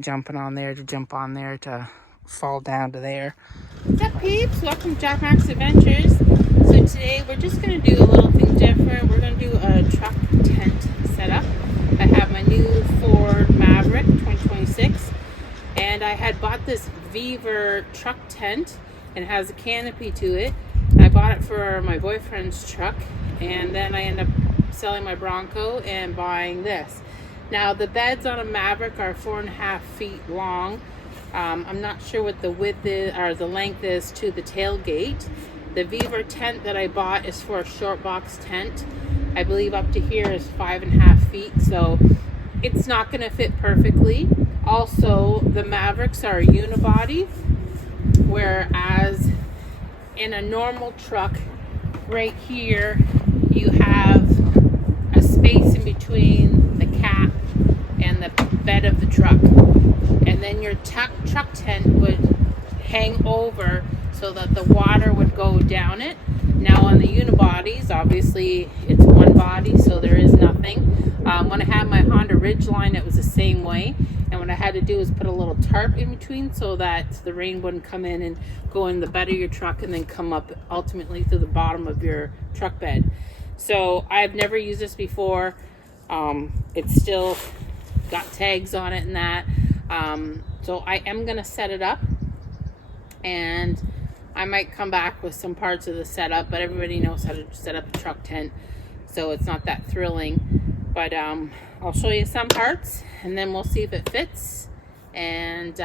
jumping on there to jump on there to fall down to there. What's up, peeps? Welcome to Jack Max Adventures. So today we're just going to do a little thing different. We're going to do a truck tent setup. I have my new Ford Maverick 2026, and I had bought this Vevor truck tent, and it has a canopy to it. I bought it for my boyfriend's truck, and then I ended up selling my Bronco and buying this. Now the beds on a Maverick are 4.5 feet long. I'm not sure what the width is or the length is to the tailgate. The Vevor tent that I bought is for a short box tent. I believe up to here is 5.5 feet, so it's not going to fit perfectly. Also, the Mavericks are a unibody, whereas in a normal truck, right here, you have a space in between the cap and the bed of the truck. And then your truck tent would hang over so that the water would go down it. Now on the unibodies, obviously it's one body, so there is nothing. When I had my Honda Ridgeline, it was the same way. And what I had to do was put a little tarp in between so that the rain wouldn't come in and go in the bed of your truck and then come up ultimately through the bottom of your truck bed. So I've never used this before. It's still got tags on it and that. So I am going to set it up, and I might come back with some parts of the setup, but everybody knows how to set up a truck tent, so it's not that thrilling. But I'll show you some parts, and then we'll see if it fits, and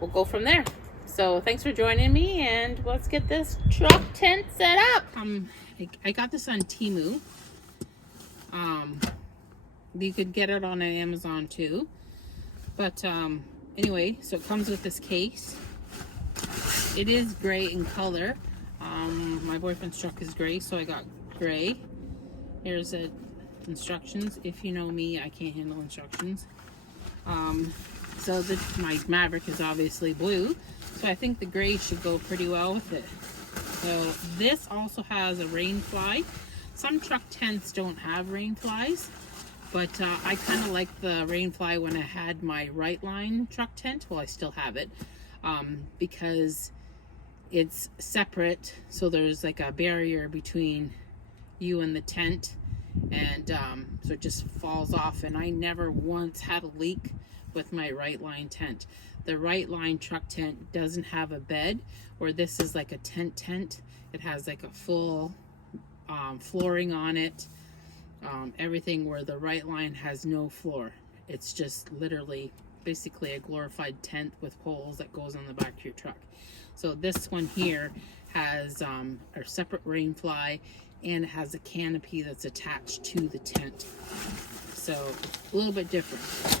we'll go from there. So thanks for joining me, and let's get this truck tent set up. I got this on Temu. You could get it on Amazon too. But anyway, so it comes with this case. It is gray in color. My boyfriend's truck is gray, so I got gray. Here's the instructions. If you know me, I can't handle instructions. So my Maverick is obviously blue, so I think the gray should go pretty well with it. So this also has a rain fly. Some truck tents don't have rain flies. But I kind of like the rain fly when I had my Right Line truck tent. Well, I still have it because it's separate. So there's like a barrier between you and the tent. And so it just falls off. And I never once had a leak with my Right Line tent. The Right Line truck tent doesn't have a bed, where this is like a tent. It has like a full flooring on it. Everything, where the Right Line has no floor. It's just literally basically a glorified tent with poles that goes on the back of your truck. So this one here has a separate rain fly, and it has a canopy that's attached to the tent. So a little bit different.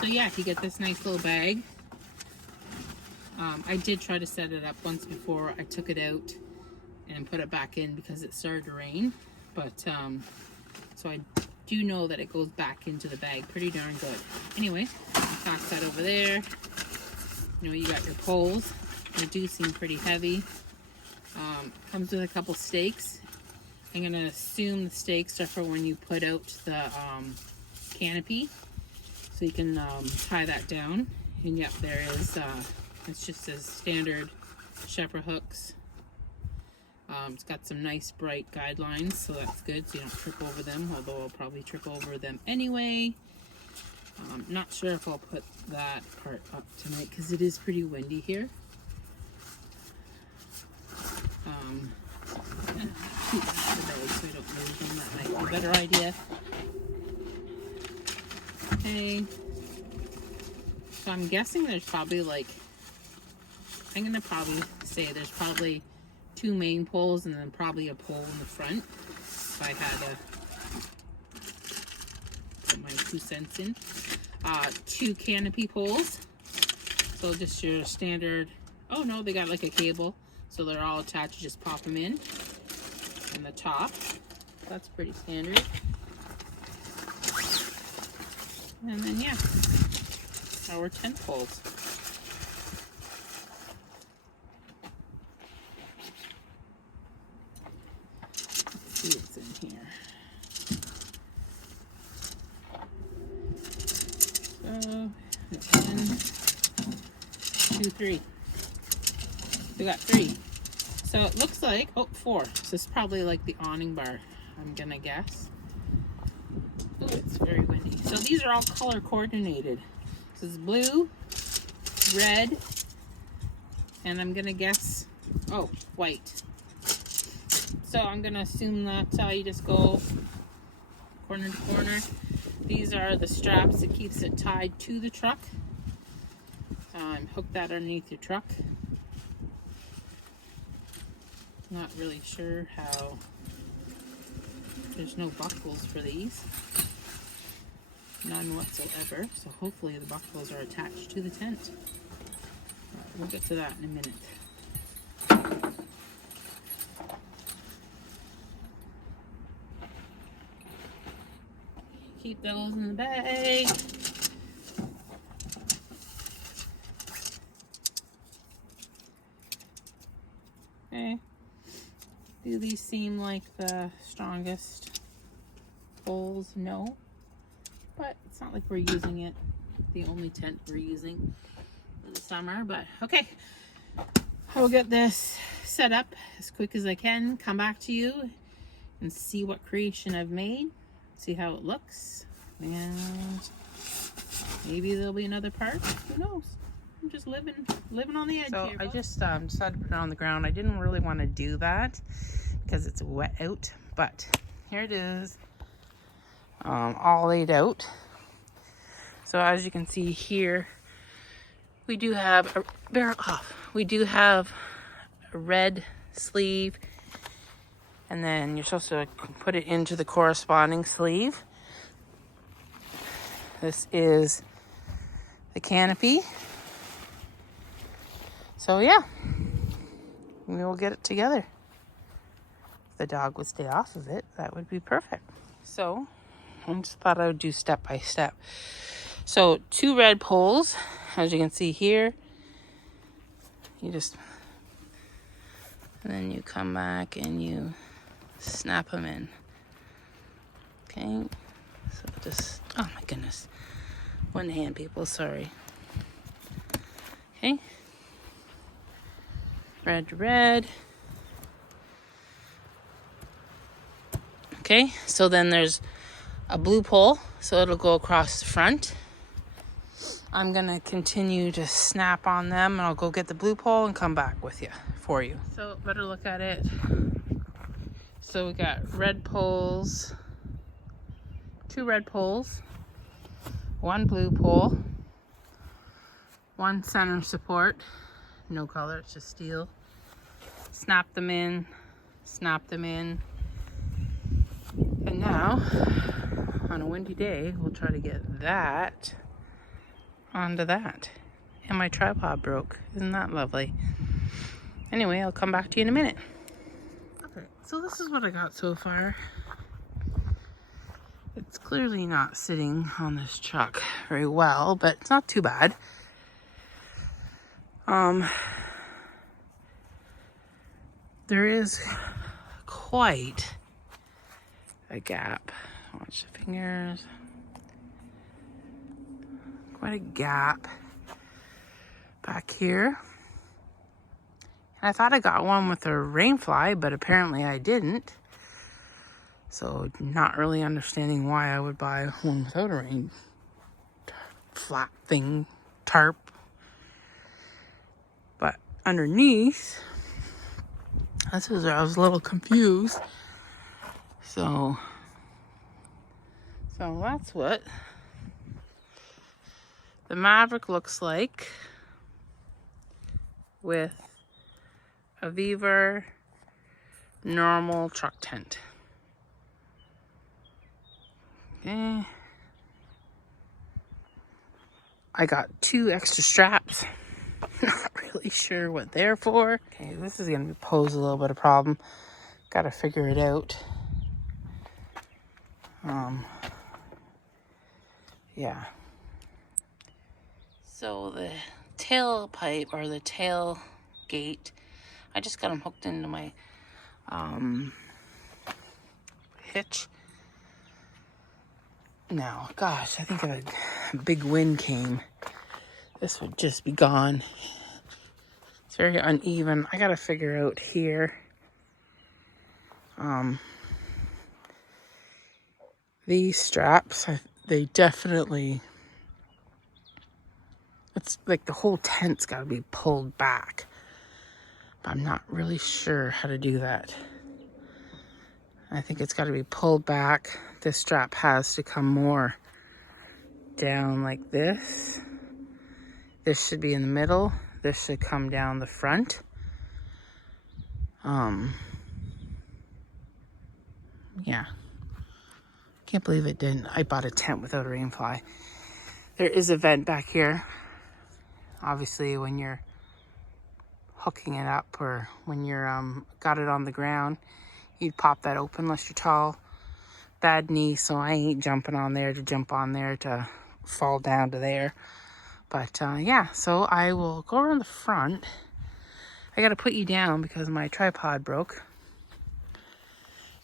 So yeah, you get this nice little bag. I did try to set it up once before. I took it out and put it back in because it started to rain, but so I do know that it goes back into the bag pretty darn good. Anyway, toss that over there. You know, you got your poles. They do seem pretty heavy. Comes with a couple stakes. I'm gonna assume the stakes are for when you put out the canopy, so you can tie that down. And yep, there is it's just as standard shepherd hooks. It's got some nice bright guidelines, so that's good, so you don't trip over them, although I'll probably trip over them anyway. Not sure if I'll put that part up tonight because it is pretty windy here. Keep the bag so I don't lose them. That might be a better idea. Okay. So I'm guessing there's probably I'm gonna probably say there's probably 2 main poles and then probably a pole in the front. If I had to put my 2 cents in. 2 canopy poles. So just your standard, oh no, they got like a cable. So they're all attached, you just pop them in. And the top, that's pretty standard. And then yeah, our tent poles. See what's in here. 1, 2, 3. We got 3. So it looks like, oh, 4. So it's probably like the awning bar, I'm gonna guess. Oh, it's very windy. So these are all color coordinated. This is blue, red, and I'm gonna guess, oh, white. So I'm gonna assume that you just go corner to corner. These are the straps that keeps it tied to the truck. Hook that underneath your truck. Not really sure how. There's no buckles for these. None whatsoever. So hopefully the buckles are attached to the tent. We'll get to that in a minute. Keep those in the bag. Okay. Do these seem like the strongest poles? No. But it's not like we're using it. The only tent we're using for the summer. But okay. I'll get this set up as quick as I can. Come back to you and see what creation I've made. See how it looks. And maybe there'll be another part. Who knows? I'm just living on the edge So here. I just decided to put it on the ground. I didn't really want to do that because it's wet out, but here it is, all laid out. So as you can see here, we do have a red sleeve, and then you're supposed to put it into the corresponding sleeve. This is the canopy. So yeah, we will get it together. If the dog would stay off of it, that would be perfect. So I just thought I would do step by step. So 2 red poles, as you can see here. And then you come back and you snap them in. Okay, so just, oh my goodness. One hand, people, sorry. Okay. Red to red. Okay, so then there's a blue pole, so it'll go across the front. I'm gonna continue to snap on them, and I'll go get the blue pole and come back for you. So better look at it. So we got red poles, 2 red poles, 1 blue pole, 1 center support. No color, it's just steel. Snap them in, and now on a windy day we'll try to get that onto that. And my tripod broke. Isn't that lovely? Anyway, I'll come back to you in a minute. Okay, so this is what I got so far. It's clearly not sitting on this truck very well, but it's not too bad. There is quite a gap. Watch the fingers. Quite a gap back here. And I thought I got one with a rain fly, but apparently I didn't. So not really understanding why I would buy one without a rain flat thing, tarp. But underneath, this is where I was a little confused. So that's what the Maverick looks like with a Vevor normal truck tent. Okay. I got 2 extra straps. Not really sure what they're for. Okay, this is gonna pose a little bit of problem. Gotta figure it out. Yeah. So the tailpipe or the tailgate, I just got them hooked into my hitch. Now, gosh, I think a big wind came this would just be gone. It's very uneven. I gotta figure out here. These straps, they definitely, it's like the whole tent's gotta be pulled back. But I'm not really sure how to do that. I think it's gotta be pulled back. This strap has to come more down like this. This should be in the middle. This should come down the front. Yeah. Can't believe it didn't. I bought a tent without a rain fly. There is a vent back here. Obviously, when you're hooking it up or when you're got it on the ground, you'd pop that open unless you're tall. Bad knee, so I ain't jumping on there to jump on there to fall down to there. But yeah, so I will go around the front. I gotta put you down because my tripod broke.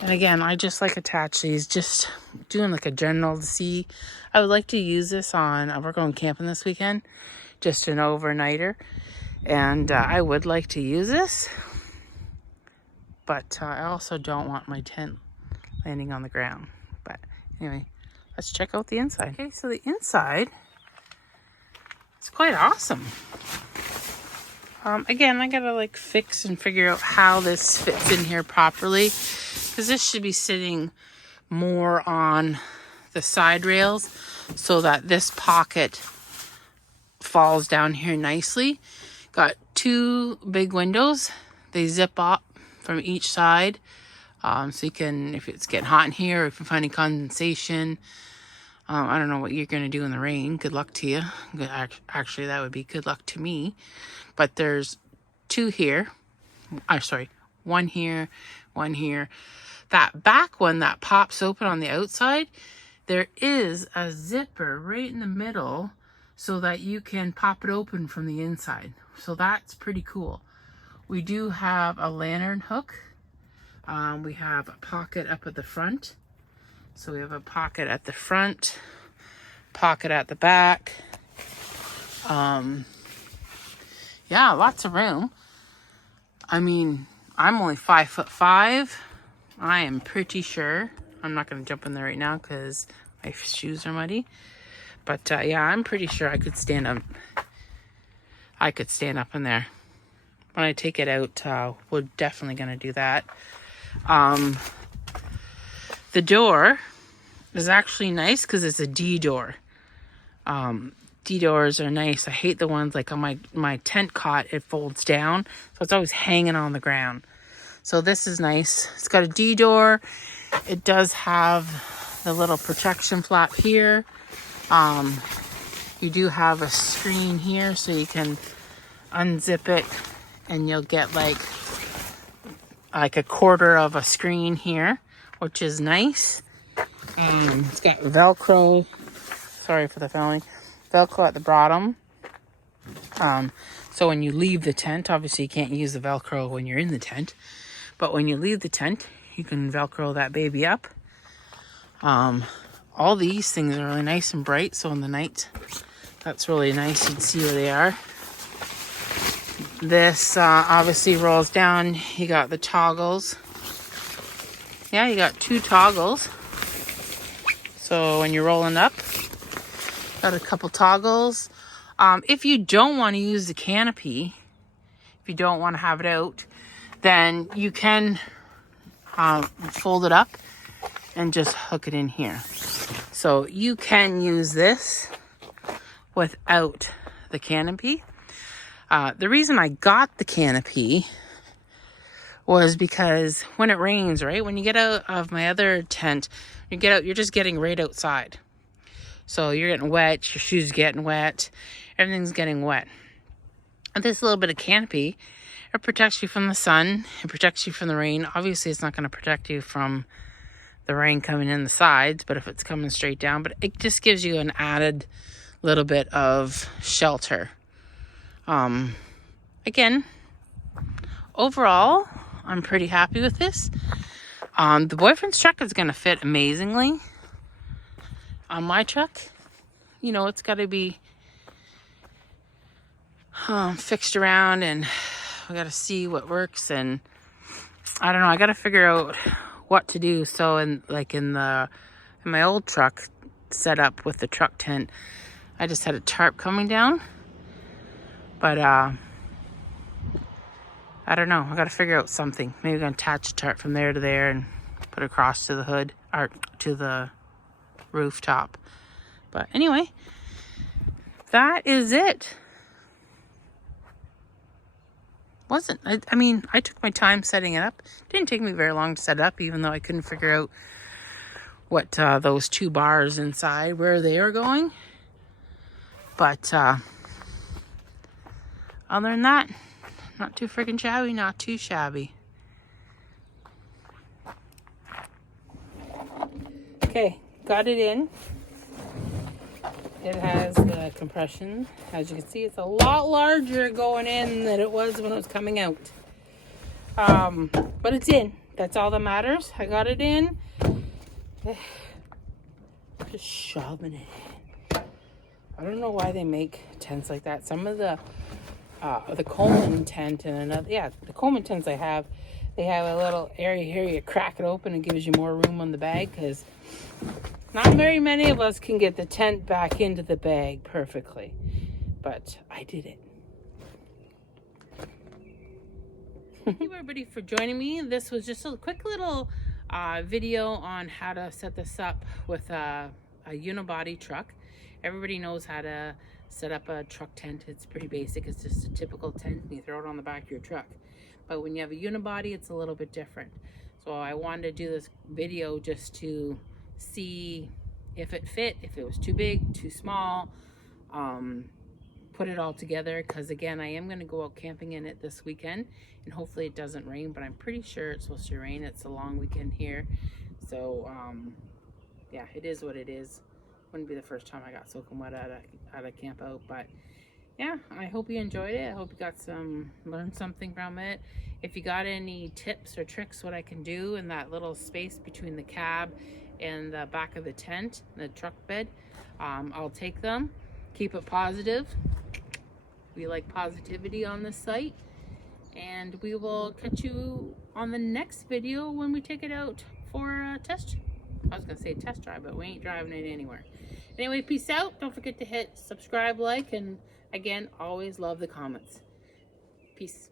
And again, I just like attach these, just doing like a general to see. I would like to use this on, we're going camping this weekend, just an overnighter. And I would like to use this. But I also don't want my tent landing on the ground. But anyway, let's check out the inside. Okay, so the inside, it's quite awesome. Again, I gotta like fix and figure out how this fits in here properly. Because this should be sitting more on the side rails so that this pocket falls down here nicely. Got two big windows. They zip up from each side. So you can, if it's getting hot in here, or if you're finding condensation, I don't know what you're going to do in the rain. Good luck to you. Actually, that would be good luck to me. But there's two here. One here, one here. That back one that pops open on the outside, there is a zipper right in the middle so that you can pop it open from the inside. So that's pretty cool. We do have a lantern hook. We have a pocket up at the front. So we have a pocket at the front, pocket at the back. Yeah, lots of room. I mean, I'm only 5'5". I am pretty sure. I'm not going to jump in there right now because my shoes are muddy. But yeah, I'm pretty sure I could stand up. I could stand up in there. When I take it out, we're definitely going to do that. The door is actually nice because it's a D door. D doors are nice. I hate the ones like on my tent cot, it folds down. So it's always hanging on the ground. So this is nice. It's got a D door. It does have the little protection flap here. You do have a screen here so you can unzip it and you'll get like a quarter of a screen here, which is nice. It's got Velcro. Sorry for the filming. Velcro at the bottom. So when you leave the tent, obviously you can't use the Velcro when you're in the tent. But when you leave the tent, you can Velcro that baby up. All these things are really nice and bright. So in the night, that's really nice. You can see where they are. This obviously rolls down. You got the toggles. Yeah, you got two toggles. So when you're rolling up, got a couple toggles. If you don't want to use the canopy, if you don't want to have it out, then you can fold it up and just hook it in here. So you can use this without the canopy. The reason I got the canopy was because when it rains, right? When you get out of my other tent, you get out, you're just getting right outside. So you're getting wet, your shoes getting wet, everything's getting wet. And this little bit of canopy, it protects you from the sun, it protects you from the rain. Obviously, it's not going to protect you from the rain coming in the sides, but if it's coming straight down, but it just gives you an added little bit of shelter. Again, overall, I'm pretty happy with this. The boyfriend's truck is going to fit amazingly. On my truck, you know, it's got to be fixed around, and we got to see what works. And I don't know, I got to figure out what to do. So in my old truck setup with the truck tent, I just had a tarp coming down, but I don't know, I got to figure out something. Maybe I'm gonna attach a tarp from there to there and put it across to the hood or to the rooftop. But anyway, that is it. I mean, I took my time setting it up. It didn't take me very long to set it up, even though I couldn't figure out what those two bars inside, where they are going. But other than that, not too freaking shabby, not too shabby. Okay, got it in. It has the compression. As you can see, it's a lot larger going in than it was when it was coming out. But it's in. That's all that matters. I got it in. Just shoving it in. I don't know why they make tents like that. Some of the Coleman tent and another, the Coleman tents they have a little area here. You crack it open and gives you more room on the bag, because not very many of us can get the tent back into the bag perfectly, but I did it. Thank you everybody for joining me. This was just a quick little video on how to set this up with a unibody truck. Everybody knows how to set up a truck tent. It's pretty basic. It's just a typical tent and you throw it on the back of your truck. But when you have a unibody, it's a little bit different. So I wanted to do this video just to see if it fit, if it was too big, too small, put it all together, because again, I am going to go out camping in it this weekend, and hopefully it doesn't rain, but I'm pretty sure it's supposed to rain. It's a long weekend here, so yeah, it is what it is. Wouldn't be the first time I got soaking wet at a camp out, but yeah, I hope you enjoyed it. I hope you learned something from it. If you got any tips or tricks what I can do in that little space between the cab and the back of the tent, the truck bed, I'll take them. Keep it positive. We like positivity on this site, and we will catch you on the next video when we take it out for a test. I was gonna say test drive, but we ain't driving it anywhere. Anyway, peace out. Don't forget to hit subscribe, like, and again, always love the comments. Peace.